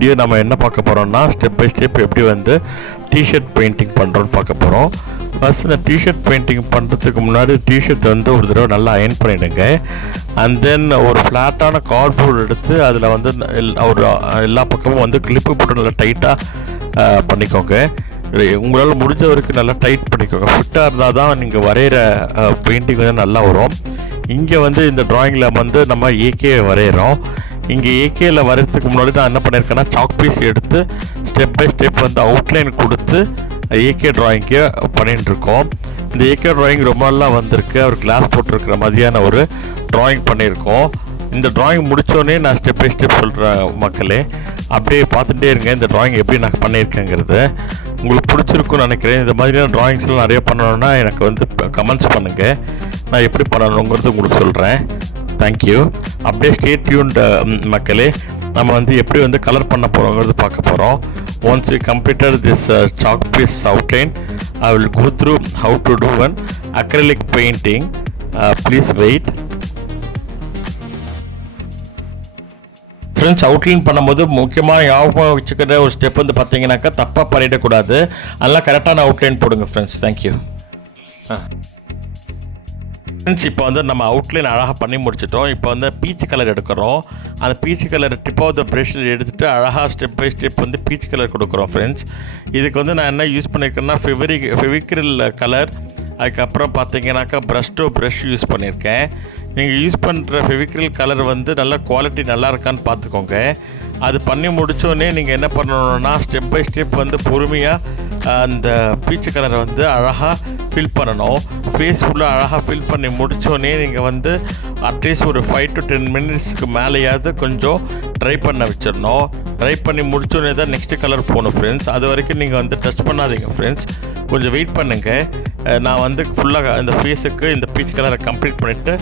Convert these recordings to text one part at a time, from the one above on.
Video நம்ம என்ன பார்க்க போகிறோம்னா ஸ்டெப் பை ஸ்டெப் எப்படி வந்து டிஷர்ட் பெயிண்டிங் பண்ணுறோன்னு பார்க்க போகிறோம். ஃபஸ்ட் இந்த டிஷர்ட் பெயிண்டிங் பண்ணுறதுக்கு முன்னாடி டிஷர்ட் வந்து ஒரு தடவை நல்லா அயர்ன் பண்ணிவிடுங்க. அண்ட் தென் ஒரு ஃப்ளாட்டான கார்ட்போர்டு எடுத்து அதில் வந்து ஒரு எல்லா பக்கமும் வந்து கிளிப்பு போட்டு நல்லா டைட்டாக பண்ணிக்கோங்க. உங்களால் முடிஞ்ச வரைக்கும் நல்லா டைட் பண்ணிக்கோங்க. ஃபிட்டாக இருந்தால் தான் நீங்கள் வரைகிற பெயிண்டிங் வந்து நல்லா வரும். இங்கே வந்து இந்த ட்ராயிங்கில் வந்து நம்ம ஏகே வரைகிறோம். இங்கே ஏகேயில் வரைகிறதுக்கு முன்னாடி நான் என்ன பண்ணியிருக்கேன்னா சாக் பீஸ் எடுத்து ஸ்டெப் பை ஸ்டெப் வந்து அவுட்லைன் கொடுத்து ஏகே ட்ராயிங்க்கு பண்ணிட்டுருக்கோம். இந்த ஏகே ட்ராயிங் ரொம்ப நல்லா வந்திருக்கு. அவர் கிளாஸ் போட்டிருக்கிற மாதிரியான ஒரு ட்ராயிங் பண்ணியிருக்கோம். இந்த ட்ராயிங் முடித்தோடனே நான் ஸ்டெப் பை ஸ்டெப் சொல்கிறேன் மக்களே. அப்படியே பார்த்துட்டே இருங்க இந்த ட்ராயிங் எப்படி நான் பண்ணியிருக்கேங்கிறது. உங்களுக்கு பிடிச்சிருக்குன்னு நினைக்கிறேன். இந்த மாதிரியான ட்ராயிங்ஸ்லாம் நிறைய பண்ணணுன்னா எனக்கு வந்து கமெண்ட்ஸ் பண்ணுங்கள். நான் எப்படி பண்ணணுங்கிறது உங்களுக்கு சொல்கிறேன். தேங்க்யூ. அப்படியே ஸ்டே டியூன்ட் மக்களே. நம்ம வந்து எப்படி வந்து கலர் பண்ண போகிறோங்கிறது பார்க்க போகிறோம். Once we completed this chalk piece outline, I will go through how to do an acrylic painting. Please wait. Friends, outline பண்ணும்போது முக்கியமாக ஞாபகம் வச்சுக்கிற ஒரு ஸ்டெப் வந்து பார்த்தீங்கன்னாக்கா தப்பாக பண்ணிடக்கூடாது. அதெல்லாம் கரெக்டான அவுட்லைன் போடுங்க ஃப்ரெண்ட்ஸ். தேங்க்யூ. ஃப்ரெண்ட்ஸ், இப்போ வந்து நம்ம அவுட்லைன் அழகாக பண்ணி முடிச்சிட்டோம். இப்போ வந்து பீச் கலர் எடுக்கிறோம். அந்த peach colour tip of the ப்ரஷில் எடுத்துகிட்டு அழகாக ஸ்டெப் பை ஸ்டெப் வந்து பீச் கலர் கொடுக்குறோம் ஃப்ரெண்ட்ஸ். இதுக்கு வந்து நான் என்ன யூஸ் பண்ணியிருக்கேன்னா ஃபெவிக்ரில் கலர், அதுக்கப்புறம் பார்த்தீங்கன்னாக்கா ப்ரஷ் யூஸ் பண்ணியிருக்கேன். நீங்கள் யூஸ் பண்ணுற ஃபெவிக்ரில் கலர் வந்து நல்ல குவாலிட்டி நல்லா இருக்கான்னு பார்த்துக்கோங்க. அது பண்ணி முடித்தோடனே நீங்கள் என்ன பண்ணணுன்னா ஸ்டெப் பை ஸ்டெப் வந்து பொறுமையாக அந்த பீச் கலரை வந்து அழகாக ஃபில் பண்ணணும். ஃபேஸ் ஃபுல்லாக அழகாக ஃபில் பண்ணி முடித்தோடனே நீங்கள் வந்து அட்லீஸ்ட் ஒரு 5 to 10 மினிட்ஸ்க்கு மேலேயாவது கொஞ்சம் ட்ரை பண்ண வச்சிடணும். ட்ரை பண்ணி முடித்தோடனே தான் நெக்ஸ்ட்டு கலர் போகணும் ஃப்ரெண்ட்ஸ். அது வரைக்கும் நீங்கள் வந்து டச் பண்ணாதீங்க ஃப்ரெண்ட்ஸ். கொஞ்சம் வெயிட் பண்ணுங்கள். நான் வந்து ஃபுல்லாக இந்த ஃபேஸுக்கு இந்த பீச் கலரை கம்ப்ளீட் பண்ணிவிட்டு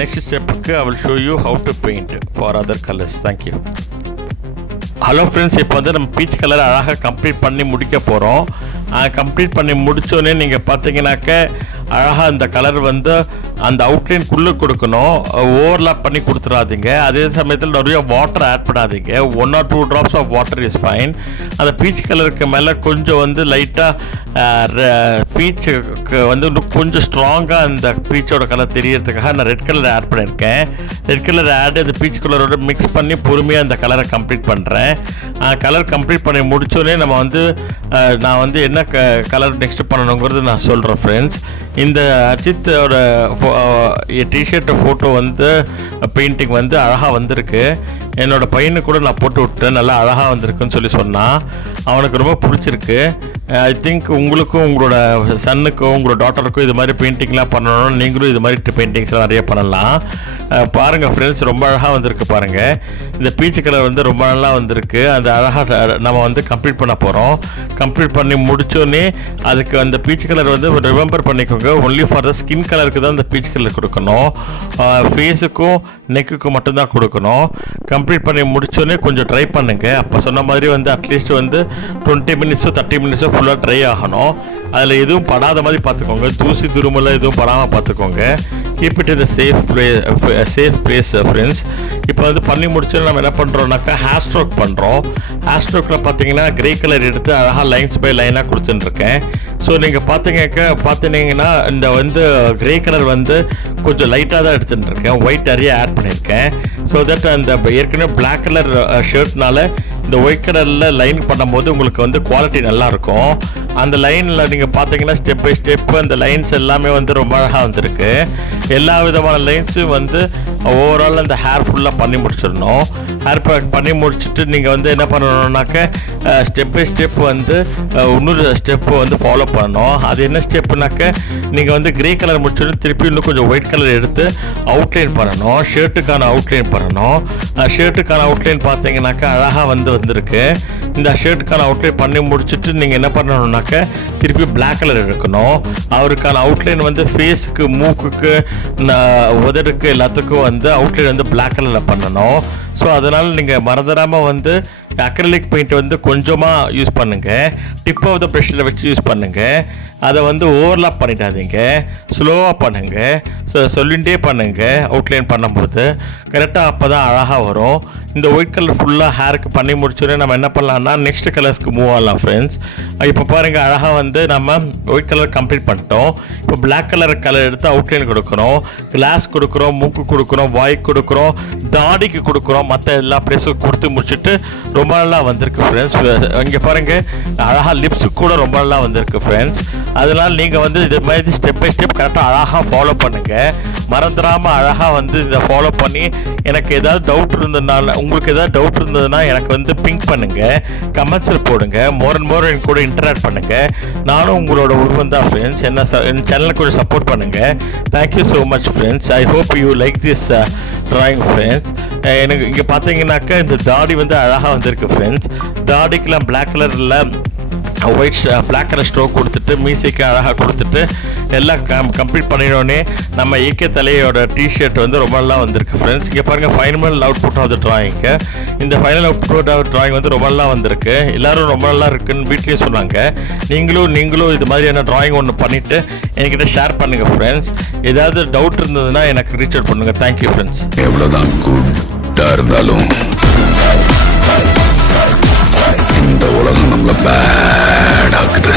நெக்ஸ்ட் ஸ்டெப்புக்கு I will show you how to paint for other colors. Thank you. Hello friends, இப்போ வந்து நம்ம பீச் கலர் அழகாக கம்ப்ளீட் பண்ணி முடிக்க போகிறோம். கம்ப்ளீட் பண்ணி முடித்தோடனே நீங்கள் பார்த்தீங்கன்னாக்க அழகாக இந்த கலர் வந்து அந்த அவுட்லைனுக்குள்ளே கொடுக்கணும். ஓவர்லாப் பண்ணி கொடுத்துடாதீங்க. அதே சமயத்தில் நிறைய வாட்டர் ஆட் பண்ணாதீங்க. 1 or 2 drops of water is fine. அந்த பீச் கலருக்கு மேலே கொஞ்சம் வந்து லைட்டாக பீச்சுக்கு வந்து இன்னும் கொஞ்சம் ஸ்ட்ராங்காக அந்த பீச்சோட கலர் தெரியறதுக்காக நான் ரெட் கலர் ஆட் பண்ணியிருக்கேன். ரெட் கலர் ஆட் அந்த பீச் கலரோட மிக்ஸ் பண்ணி பொறுமையாக அந்த கலரை கம்ப்ளீட் பண்ணுறேன். கலர் கம்ப்ளீட் பண்ணி முடித்தோடனே நம்ம வந்து நான் வந்து என்ன கலர் நெக்ஸ்ட் பண்ணணுங்கிறது நான் சொல்கிறேன் ஃப்ரெண்ட்ஸ். இந்த அஜித்தோட டிஷர்ட் ஃபோட்டோ வந்து பெயிண்டிங் வந்து அழகாக வந்திருக்கு. என்னோடய பையனுக்கு கூட நான் போட்டு விட்டேன். நல்லா அழகாக வந்திருக்குன்னு சொல்லி சொன்னான். அவனுக்கு ரொம்ப பிடிச்சிருக்கு. ஐ திங்க் உங்களுக்கும் உங்களோட சன்னுக்கும் உங்களோட டாட்டருக்கும் இது மாதிரி பெயிண்டிங்லாம் பண்ணணும். நீங்களும் இது மாதிரி பெயிண்டிங்ஸ்லாம் நிறைய பண்ணலாம். பாருங்கள் ஃப்ரெண்ட்ஸ், ரொம்ப அழகாக வந்திருக்கு பாருங்கள். இந்த பீச் கலர் வந்து ரொம்ப நல்லா வந்திருக்கு. அந்த அழகாக நம்ம வந்து கம்ப்ளீட் பண்ண போகிறோம். கம்ப்ளீட் பண்ணி முடித்தோடனே அதுக்கு அந்த பீச் கலர் வந்து ரிமெம்பர் பண்ணிக்கோங்க. ஒன்லி ஃபார் த ஸ்கின் கலருக்கு தான் அந்த பீச் கலர் கொடுக்கணும். ஃபேஸுக்கும் நெக்குக்கும் மட்டும்தான் கொடுக்கணும். கம்ப்ளீட் பண்ணி முடித்தோடனே கொஞ்சம் ட்ரை பண்ணுங்கள். அப்போ சொன்ன மாதிரி வந்து அட்லீஸ்ட் வந்து 20 மினிட்ஸோ 30 மினிட்ஸோ ஃபுல்லாக ட்ரை ஆகணும். அதில் எதுவும் படாத மாதிரி பார்த்துக்கோங்க. தூசி துருமெல்லாம் எதுவும் படாமல் பார்த்துக்கோங்க. Keep it in the safe place friends. இப்போ வந்து பண்ணி முடிச்சு நம்ம என்ன பண்ணுறோம்னாக்கா ஹேர் ஸ்ட்ரோக் பண்ணுறோம். ஹேர் ஸ்ட்ரோக்கில் பார்த்தீங்கன்னா கிரே கலர் எடுத்து அழகாக லைன்ஸ் பை லைனாக கொடுத்துட்டுருக்கேன். ஸோ நீங்கள் பார்த்தீங்கன்னா இந்த வந்து கிரே கலர் வந்து கொஞ்சம் லைட்டாக தான் எடுத்துட்டுருக்கேன். ஒயிட் நிறைய ஆட் பண்ணியிருக்கேன். ஸோ தட் அந்த ஏற்கனவே பிளாக் கலர் ஷர்ட்னால இந்த ஒயிட் கலரில் லைன் பண்ணும்போது உங்களுக்கு வந்து குவாலிட்டி நல்லாயிருக்கும். அந்த லைனில் நீங்கள் பார்த்தீங்கன்னா ஸ்டெப் பை ஸ்டெப்பு அந்த லைன்ஸ் எல்லாமே வந்து ரொம்ப அழகாக வந்திருக்கு. எல்லா விதமான லைன்ஸும் வந்து ஓவரால் அந்த ஹேர் ஃபுல்லாக பண்ணி முடிச்சிடணும். ஹேர் பேக் பண்ணி முடிச்சுட்டு நீங்கள் வந்து என்ன பண்ணணுன்னாக்க ஸ்டெப் பை ஸ்டெப் வந்து இன்னொரு ஸ்டெப்பு வந்து ஃபாலோ பண்ணணும். அது என்ன ஸ்டெப்புனாக்க நீங்கள் வந்து கிரே கலர் முடிச்சோன்னு திருப்பி இன்னும் கொஞ்சம் ஒயிட் கலர் எடுத்து அவுட்லைன் பண்ணணும். ஷர்ட்டுக்கான அவுட்லைன் பண்ணணும். ஷர்ட்டுக்கான அவுட்லைன் பார்த்தீங்கன்னாக்கா அழகாக வந்திருக்கு. இந்த ஷர்ட்டுக்கான அவுட்லைன் பண்ணி முடிச்சுட்டு நீங்கள் என்ன பண்ணணுன்னாக்க திருப்பி பிளாக் கலர் எடுக்கணும். அவருக்கான அவுட்லைன் வந்து ஃபேஸுக்கு, மூக்குக்கு, உதடுக்கு எல்லாத்துக்கும் வந்து அவுட்லைன் வந்து பிளாக் கலரில் பண்ணணும். ஸோ அதனால் நீங்கள் மறந்துடாமல் வந்து அக்ரிலிக் பெயிண்ட் வந்து கொஞ்சமாக யூஸ் பண்ணுங்கள். டிப் ஆஃப் த ப்ரஷில் வச்சு யூஸ் பண்ணுங்கள். அதை வந்து ஓவர்லாப் பண்ணிடாதீங்க. ஸ்லோவாக பண்ணுங்கள். சொல்லிகிட்டே பண்ணுங்கள். அவுட்லைன் பண்ணும்போது கரெக்டாக அப்போ தான் அழகாக வரும். இந்த ஒயிட் கலர் ஃபுல்லாக ஹேருக்கு பண்ணி முடிச்சோடனே நம்ம என்ன பண்ணலாம்னா நெக்ஸ்ட் கலர்ஸ்க்கு மூவ் ஆகலாம் ஃப்ரெண்ட்ஸ். இப்போ பாருங்கள் அழகாக வந்து நம்ம ஒயிட் கலர் கம்ப்ளீட் பண்ணிட்டோம். இப்போ பிளாக் கலர் எடுத்து அவுட்லைன் கொடுக்குறோம், கிளாஸ் கொடுக்குறோம், மூக்கு கொடுக்குறோம், வாய்க்கு கொடுக்குறோம், தாடிக்கு கொடுக்குறோம், மற்ற எல்லா பிளேஸுக்கும் கொடுத்து முடிச்சுட்டு ரொம்ப நல்லா வந்திருக்கு ஃப்ரெண்ட்ஸ். இங்கே பாருங்கள் அழகாக லிப்ஸுக்கு கூட ரொம்ப நல்லா வந்திருக்கு ஃப்ரெண்ட்ஸ். அதனால் நீங்கள் வந்து இது மாதிரி ஸ்டெப் பை ஸ்டெப் கரெக்டாக அழகாக ஃபாலோ பண்ணுங்கள். மறந்துடாமல் அழகாக வந்து இதை ஃபாலோ பண்ணி எனக்கு ஏதாவது டவுட் இருந்ததுனால உங்களுக்கு ஏதாவது டவுட் இருந்ததுன்னா எனக்கு வந்து பிங்க் பண்ணுங்கள், கமெண்ட்ஸில் போடுங்க, மோர் அண்ட் மோர் என் கூட இன்டராக்ட் பண்ணுங்கள். நானும் உங்களோட உருவம் தான் ஃப்ரெண்ட்ஸ். என்ன என் சேனலுக்கு கொஞ்சம் சப்போர்ட் பண்ணுங்கள். Thank you so much friends. I hope you like this drawing friends. எனக்கு இங்கே பார்த்தீங்கன்னாக்கா இந்த தாடி வந்து அழகாக வந்திருக்கு ஃப்ரெண்ட்ஸ். தாடிக்கெலாம் பிளாக் கலரில் ஒயிட் பிளாக் கலர் ஸ்ட்ரோக் கொடுத்துட்டு மீசைக்கு அழகாக கொடுத்துட்டு எல்லாம் கம்ப்ளீட் பண்ணிடோடனே நம்ம ஏகே தலையோட டிஷர்ட் வந்து ரொம்ப நல்லா வந்திருக்கு ஃப்ரெண்ட்ஸ். இங்கே பாருங்கள் ஃபைனல் அவுட்புட் ஆஃப் த ட்ராயிங்க்கு. இந்த ஃபைனல் அவுட்புட் ஆஃப் ட்ராயிங் வந்து ரொம்ப நல்லா வந்திருக்கு. எல்லோரும் ரொம்ப நல்லா இருக்குன்னு வீட்லேயே சொன்னாங்க. நீங்களும் இது மாதிரியான ட்ராயிங் ஒன்று பண்ணிவிட்டு என்கிட்ட ஷேர் பண்ணுங்கள் ஃப்ரெண்ட்ஸ். ஏதாவது டவுட் இருந்ததுன்னா எனக்கு ரீச் அவுட் பண்ணுங்கள். Thank you friends. எவ்வளோதான் குட்டாக இருந்தாலும் இந்த உலகம் நம்மளை பேட் ஆக்குது.